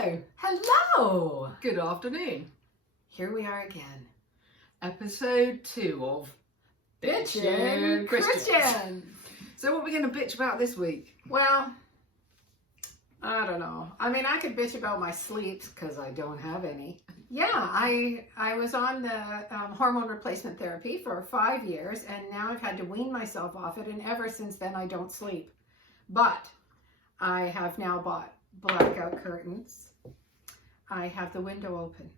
Hello. Hello. Good afternoon. Here we are again. Episode 2 of Bitchin Christian. So what are we going to bitch about this week? Well, I don't know. I mean, I could bitch about my sleeps because I don't have any. Yeah, I was on the hormone replacement therapy for 5 years, and now I've had to wean myself off it, and ever since then I don't sleep. But I have now bought blackout curtains. I have the window open.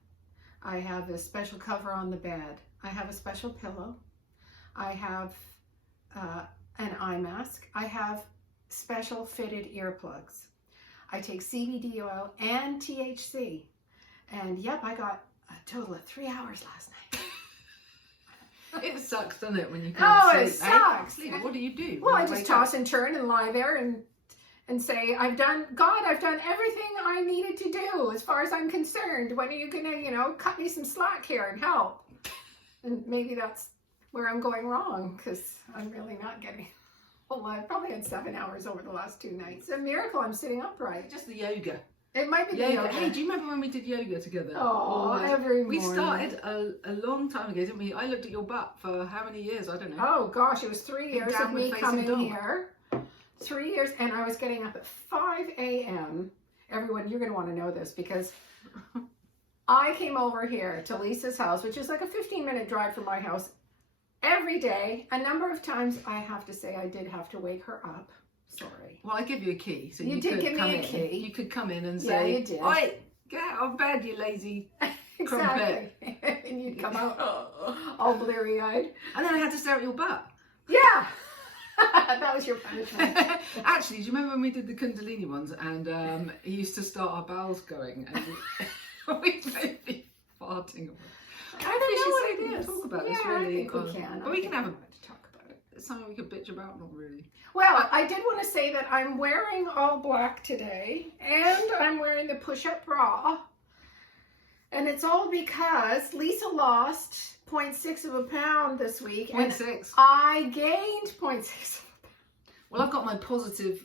I have a special cover on the bed. I have a special pillow. I have an eye mask. I have special fitted earplugs. I take CBD oil and THC. And yep, I got a total of 3 hours last night. It sucks, doesn't it, when you can't sleep? It sucks. Sleep. What do you do? Well, I just toss and turn and lie there and say, I've done everything I needed to do as far as I'm concerned. When are you gonna, cut me some slack here and help? And maybe that's where I'm going wrong, because I'm really not getting. Well, I probably had 7 hours over the last 2 nights. It's a miracle I'm sitting upright. Just the yoga. It might be the yoga. Hey, do you remember when we did yoga together? Oh, every morning. We started a long time ago, didn't we? I looked at your butt for how many years? I don't know. Oh gosh, it was 3 years of me coming here. 3 years, and I was getting up at 5 a.m. Everyone, you're going to want to know this, because I came over here to Lisa's house, which is like a 15-minute drive from my house, every day. A number of times, I have to say, I did have to wake her up. Sorry. Well, I give you a key, so you did give me a key. You could come in and say, "Yeah, you did. Oi, get out of bed, you lazy crumpet." Exactly. And you'd come out all bleary-eyed. And then I had to stare at your butt. Yeah. That was your punishment. Actually, do you remember when we did the Kundalini ones, and he used to start our bowels going, and we'd both be farting. I don't know what it is. Talk about this, Yeah, really. I think we can. But we can have to talk about it. It's something we could bitch about, not really. Well, I did want to say that I'm wearing all black today, and I'm wearing the push-up bra. And it's all because Lisa lost 0.6 of a pound this week. 0.6. I gained 0.6. Well, I got my positive.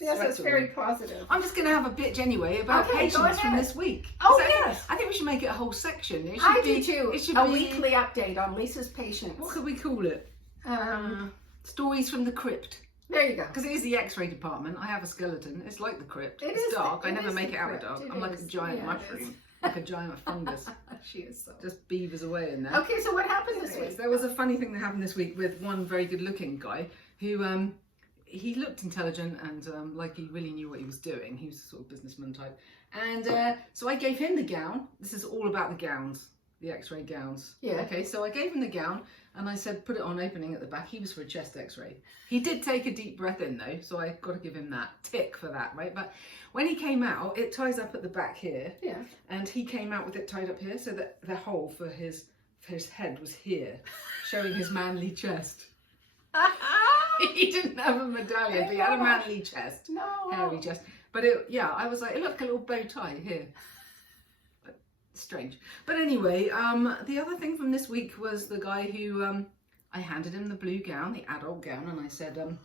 Yes, that's very positive. I'm just going to have a bitch anyway about patients from this week. Oh, so yes. I think we should make it a whole section. It should I be, do too. It should a be weekly update on Lisa's patients. What could we call it? Stories from the crypt. There you go. Because it is the X-ray department. I have a skeleton. It's like the crypt. It's is dark. I it never is make the it out crypt. dark. It I'm like is. a giant mushroom. Like a giant fungus. She is so. Just beavers away in there. Okay, so what happened this week? There was a funny thing that happened this week with one very good-looking guy who he looked intelligent and like he really knew what he was doing. He was a sort of businessman type. And so I gave him the gown. This is all about the gowns, the X-ray gowns. Yeah. Okay, so I gave him the gown and I said, put it on opening at the back. He was for a chest X-ray. He did take a deep breath in though, so I got to give him that tick for that, right? But when he came out, it ties up at the back here. Yeah. And he came out with it tied up here, so that the hole for his head was here, showing his manly chest. He didn't have a medallion, but he had a manly chest. No. Hairy chest. But I was like, look, a little bow tie here. But strange. But anyway, the other thing from this week was the guy who, I handed him the blue gown, the adult gown, and I said,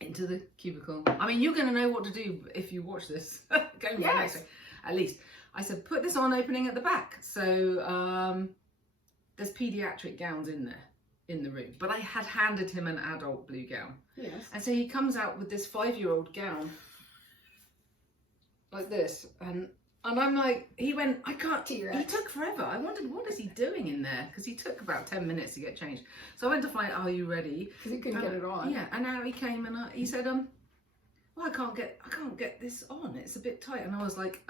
into the cubicle. I mean, you're going to know what to do if you watch this. Yes. At least. I said, put this on opening at the back. So, there's pediatric gowns in there. In the room, but I had handed him an adult blue gown. Yes. And so he comes out with this 5-year-old gown like this, and I'm like, he went, I can't. He took forever. I wondered, what is he doing in there? Because he took about 10 minutes to get changed. So I went to find, are you ready? Because he couldn't get it on. Yeah, and now he came and he said, well, I can't get this on. It's a bit tight. And I was like,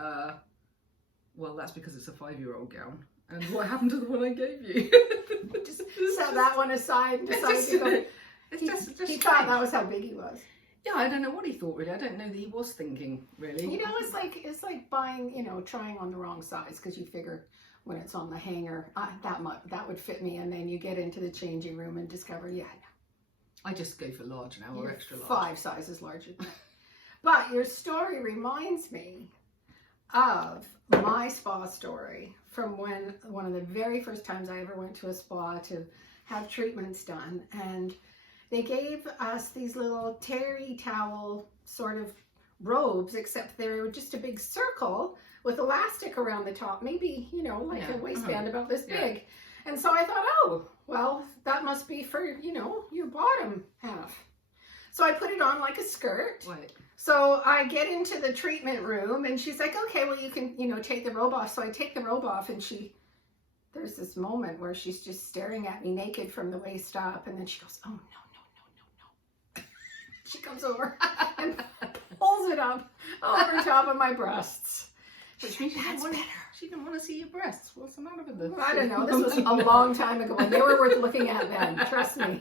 well, that's because it's a 5-year-old gown. And what happened to the one I gave you? Just set that one aside and decided to go. He thought that was how big he was. Yeah, I don't know what he thought really. I don't know that he was thinking really. It's like buying, trying on the wrong size, because you figure when it's on the hanger, that would fit me, and then you get into the changing room and discover, I just go for large now, or extra large. 5 sizes larger. But your story reminds me of my spa story from one of the very first times I ever went to a spa to have treatments done, and they gave us these little terry towel sort of robes, except they were just a big circle with elastic around the top, maybe, you know, like a waistband about this big. And so I thought, oh, well, that must be for, you know, your bottom half. So I put it on like a skirt. Right. So I get into the treatment room and she's like, okay, well, you can, you know, take the robe off. So I take the robe off and there's this moment where she's just staring at me naked from the waist up. And then she goes, oh, no, no, no, no, no. She comes over and pulls it up over top of my breasts. She's like, that's better. She didn't want to see your breasts. What's the matter with this? I don't know. This was a long time ago and they were worth looking at then. Trust me.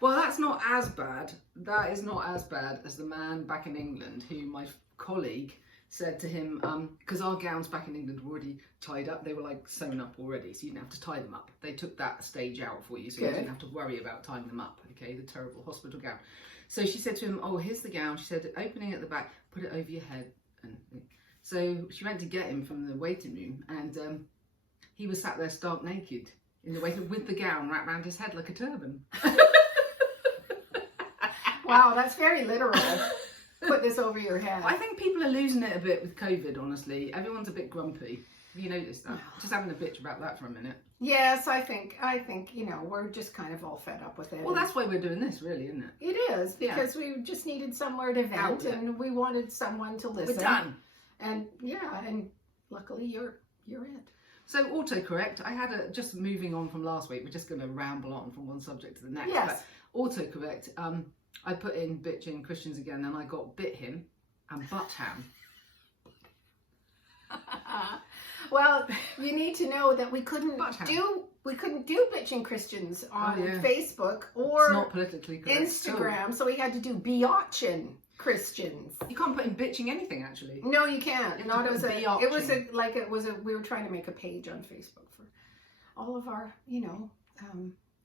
Well, that's not as bad. That is not as bad as the man back in England who my colleague said to him, because our gowns back in England were already tied up. They were like sewn up already, so you didn't have to tie them up. They took that stage out for you, so you didn't have to worry about tying them up, okay, the terrible hospital gown. So she said to him, oh, here's the gown. She said, opening at the back, put it over your head. And so she went to get him from the waiting room, and he was sat there stark naked in the waiting room with the gown wrapped around his head like a turban. Wow, that's very literal. Put this over your head. I think people are losing it a bit with COVID, honestly. Everyone's a bit grumpy. Have you noticed that? Just having a bitch about that for a minute. Yes, I think, you know, we're just kind of all fed up with it. Well, that's why we're doing this, really, isn't it? It is, because we just needed somewhere to vent and we wanted someone to listen. We're done. And and luckily you're it. So autocorrect, I had just moving on from last week, we're just going to ramble on from one subject to the next. Yes. But autocorrect, I put in Bitchin Christians again, and I got bit him and butt ham. Well, you need to know that we couldn't do Bitchin Christians on Facebook or it's not politically correct. Instagram, so we had to do Biotchin Christians. You can't put in bitching anything, actually. No, you can't. You Not as we were trying to make a page on Facebook for all of our,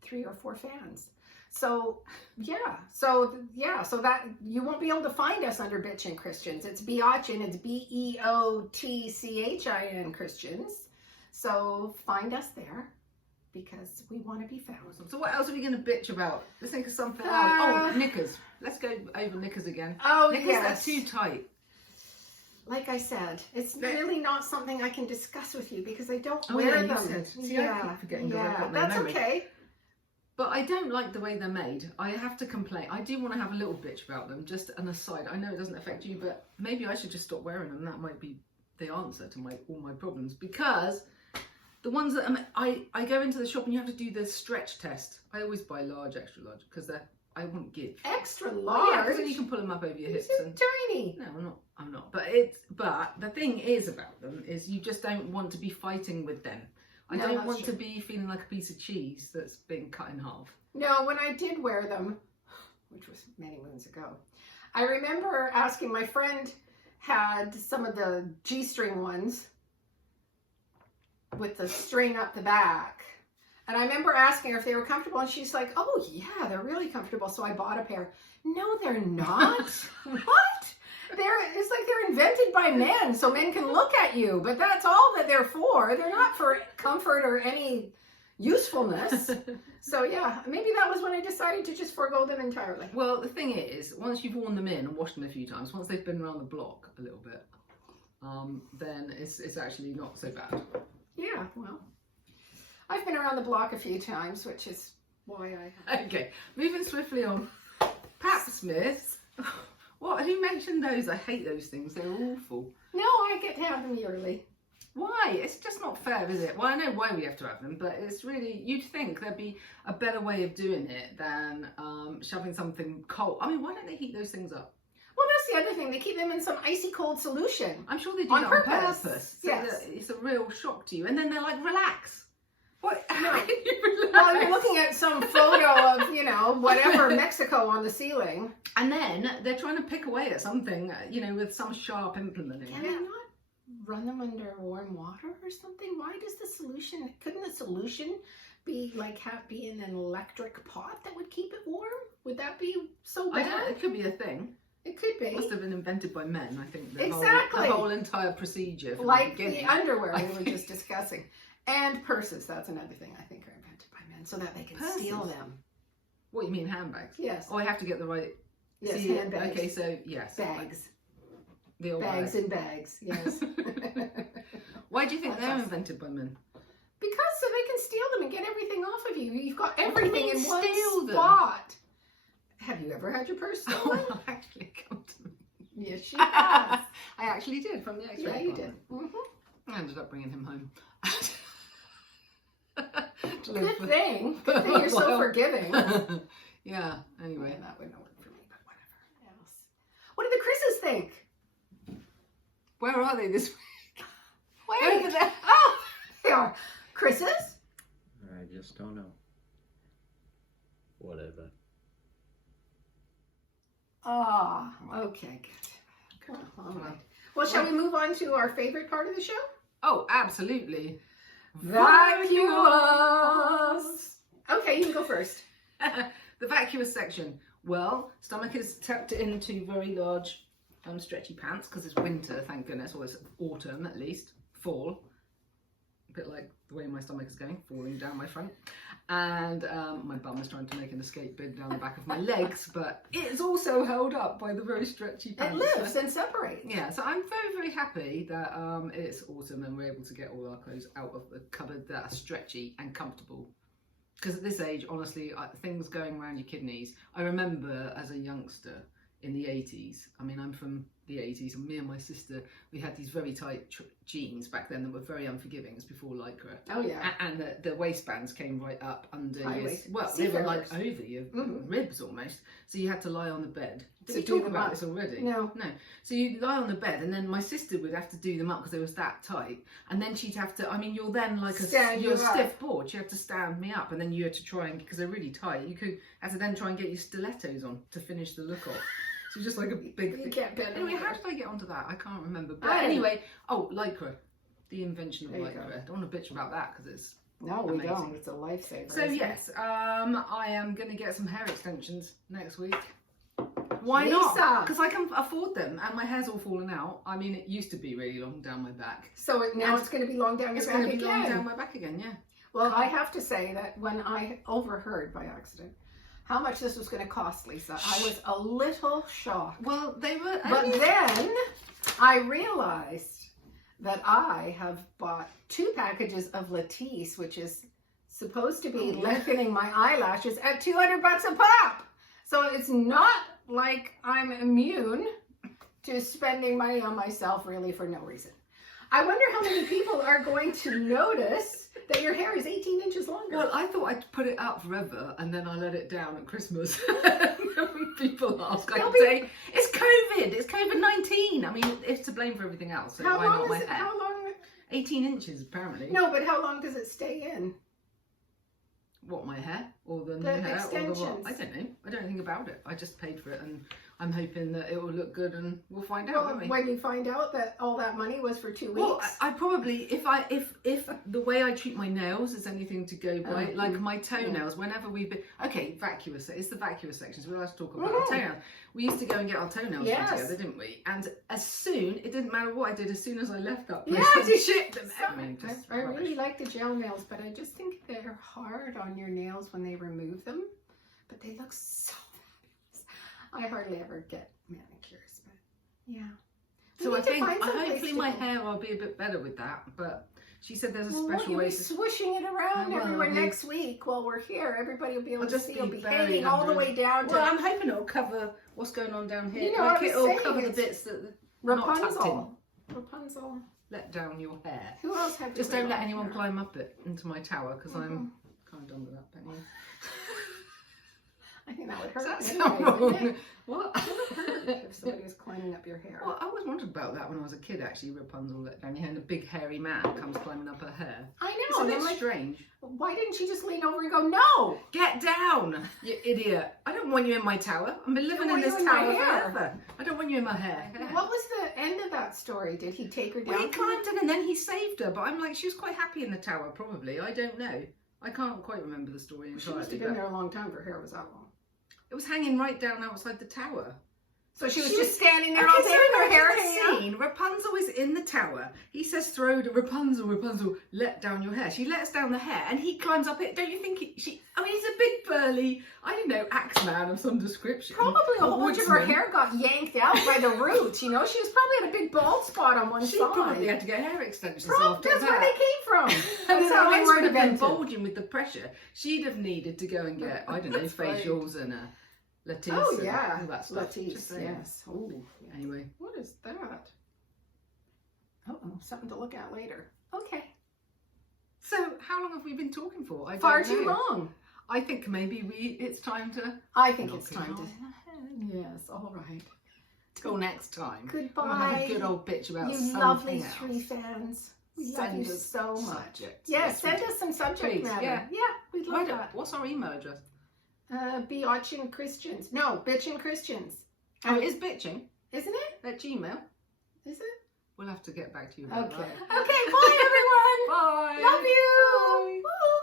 3 or 4 fans. So that you won't be able to find us under Bitchin Christians. It's Biotchin. It's BEOTCHIN Christians. So find us there because we want to be found. So what else are we going to bitch about? Let's think of something else. Oh, Knickers. Let's go over Knickers again. Oh, Knickers are too tight. Like I said, it's really not something I can discuss with you because I don't wear them. I keep forgetting that's okay. But I don't like the way they're made. I have to complain. I do want to have a little bitch about them, just an aside. I know it doesn't affect you, but maybe I should just stop wearing them. That might be the answer to all my problems. Because the ones that I go into the shop and you have to do the stretch test. I always buy large, extra large, because I won't give. Extra large? Yeah, because you can pull them up over your hips. They're tiny. No, I'm not. But the thing is about them is you just don't want to be fighting with them. I don't want to be feeling like a piece of cheese that's been cut in half. No, when I did wear them, which was many moons ago, I remember asking my friend had some of the G-string ones with the string up the back. And I remember asking her if they were comfortable, and she's like, oh yeah, they're really comfortable. So I bought a pair. No, they're not. What? It's like they're invented by men so men can look at you, but that's all that they're for. They're not for comfort or any usefulness. So yeah, maybe that was when I decided to just forego them entirely. Well, the thing is, once you've worn them in and washed them a few times, once they've been around the block a little bit, then it's actually not so bad. Yeah, well, I've been around the block a few times, which is why I have. Okay, moving swiftly on. Pap Smiths. What? Who mentioned those? I hate those things. They're awful. No, I get to have them yearly. Why? It's just not fair, is it? Well, I know why we have to have them, but it's really, you'd think there'd be a better way of doing it than shoving something cold. I mean, why don't they heat those things up? Well, that's the other thing. They keep them in some icy cold solution. I'm sure they do on that purpose. on purpose. So yes. It's a real shock to you. And then they're like, relax. What? No. How can you relax? Well, you're looking at some photo of, whatever, Mexico on the ceiling. And then they're trying to pick away at something, with some sharp implement. Can I not run them under warm water or something? Why does couldn't the solution be be in an electric pot that would keep it warm? Would that be so bad? I don't know, it could be a thing. It could be. It must have been invented by men, I think. The whole entire procedure. Like the underwear we were just discussing. And purses, that's another thing I think are invented by men, so that they can steal them. What, you mean handbags? Yes. Oh, I have to get the right Yes, See, handbags. okay, so yes. Bags. The old Bags bag. and bags, yes. Why do you think That's they're awesome. invented by men? Because so they can steal them and get everything off of you. You've got everything in one steal them? spot. Have you ever had your purse stolen? Oh, actually come to me. Yes, she has. I actually did from the X-ray Yeah, you did. department. I ended up bringing him home. Good thing. Good thing you're so forgiving. Yeah, anyway. Yeah, that wouldn't work for me, but whatever else. What do the Chris's think? Where are they this week? Wait. Over there. Oh, they are. Chris's? I just don't know. Whatever. Ah, okay, good. All right. Well, shall we move on to our favorite part of the show? Oh, absolutely. Vacuous. Okay, you can go first. The vacuous section. Well, stomach is tucked into very large stretchy pants because it's winter, thank goodness, or it's autumn at least, fall. A bit like the way my stomach is going, falling down my front. And my bum is trying to make an escape bid down the back of my legs, but it's also held up by the very stretchy pants. It lifts and separates. Yeah, so I'm very, very happy that it's autumn and we're able to get all our clothes out of the cupboard that are stretchy and comfortable. Because at this age, honestly, things going around your kidneys. I remember as a youngster in the 80s, I mean, I'm from the 80s, and me and my sister, we had these very tight jeans back then that were very unforgiving. It's before Lycra. Oh, yeah. And the waistbands came right up under your, High-waist. well, they were like Seafarers. over your ribs almost. So you had to lie on the bed. Did To we do talk them about up. this already? No. No. So you'd lie on the bed, and then my sister would have to do them up because they was that tight. And then she'd have to, I mean, you're then like Stand you're you a up. stiff board. You have to stand me up, and then you had to try and, because they're really tight, you could have to then try and get your stilettos on to finish the look off. So just like a big You thing. can't bend Anyway, over. how did I get onto that? I can't remember. But I don't know. anyway, oh, Lycra. The invention of There you Lycra. go. I don't want to bitch about that because it's... No, we Amazing. don't. It's a lifesaver. So isn't it? yes, I am going to get some hair extensions next week. Why Lisa! not? Because I can afford them and my hair's all fallen out. I mean, it used to be really long down my back. So now it's going to be long down your It's back going to be again. long down my back again, yeah. Well, I have to say that when I overheard by accident how much this was going to cost, Lisa, I was a little shocked. Well, they were... But then I realized that I have bought 2 packages of Latisse, which is supposed to be lengthening my eyelashes at $200 a pop. So it's not like I'm immune to spending money on myself really for no reason. I wonder how many people are going to notice that your hair is 18 inches longer. Well, I thought I'd put it out forever and then I let it down at Christmas. When people ask, I They'll can say, it's COVID, it's COVID-19. I mean, it's to blame for everything else. So how why long not is my it? hair? How long? 18 inches, apparently. No, but how long does it stay in? What, my hair? Or the new The hair? Or the what? extensions. I don't know. I don't think about it. I just paid for it and I'm hoping that it will look good and we'll find out, Well, won't we? when you find out that all that money was for 2 weeks. Well, I probably, if the way I treat my nails is anything to go by, like my toenails, whenever we've been, okay, vacuous, it's the vacuous section, so we'll have to talk about our toenails. We used to go and get our toenails done Yes. together, didn't we? And as soon, it didn't matter what I did, as soon as I left that place, Yes, I shipped them. I mean, just I rubbish. really like the gel nails, but I just think they're hard on your nails when they remove them. But they look so fabulous. I hardly ever get manicures, but yeah. So We I need to think, find some place hopefully to my go. hair will be a bit better with that, but she said there's a Well, special you'll way be to... swishing it around Well, everywhere I mean- next week while we're here. Everybody will be able I'll to just see. be You'll be buried hanging all the under way down to Well, I'm hoping it'll cover what's going on down here. You know, like I was it'll saying cover the it's bits that are not tucked in. Rapunzel. Rapunzel. Let down your hair. Who else have Just really don't let long anyone hair? climb up it into my tower because Mhm. I'm kind of done with that. Don't you? I think that would Does hurt. that anyway, sound wouldn't wrong? it? What? It would hurt if somebody was climbing up your hair. Well, I always wondered about that when I was a kid. Actually, Rapunzel let down your hair, and a big hairy man comes climbing up her hair. I It's know. a And bit I'm like, strange. why didn't she just lean over and go, no? Get down, you idiot! I don't want you in my tower. I've been living in want this you in my tower hair. forever. I don't want you in my hair. What was the end of that story? Did he take her down? Well, he climbed in and then he saved her, but I'm like, she was quite happy in the tower, probably. I don't know. I can't quite remember the story She entirely. must have been but there a long time. Her hair was that long. it was hanging right down outside the tower. So she was She just was- standing there all day with her hair hanging out? scene. Rapunzel is in the tower. He says, Rapunzel, Rapunzel, let down your hair. She lets down the hair and he climbs up it. Don't you think he's a big burly, I don't know, axeman of some description. Probably a whole bunch of her woodsman. hair got yanked out by the roots. You know, she was probably had a big bald spot on one She side. probably had to get hair extensions after That's that. where they came from. And That's then how her they eyes were would have been invented. bulging with the pressure. She'd have needed to go and get, I don't know, That's right. facials and Latisse Oh and yeah, all that stuff. Just Latisse, saying. yes. Oh, Anyway. what is that? Uh-oh, something to look at later. Okay. So how long have we been talking for? I don't Far know. too long. I think maybe it's time to I think knock it's it time to. on the head. Yes, all right. Till next time. Goodbye. We'll have a good old bitch about You something lovely else. tree fans. We love Send you us so much. subjects. Yes, we send do. us some subject Please, matter. yeah. We'd Why love don't- that. What's our email address? Bitchin Christians. No, Bitchin Christians. Oh, it is bitching Isn't it? at Gmail. Is it? We'll have to get back to you about Okay. that. Okay, bye everyone. Bye. Love you. Bye. Bye.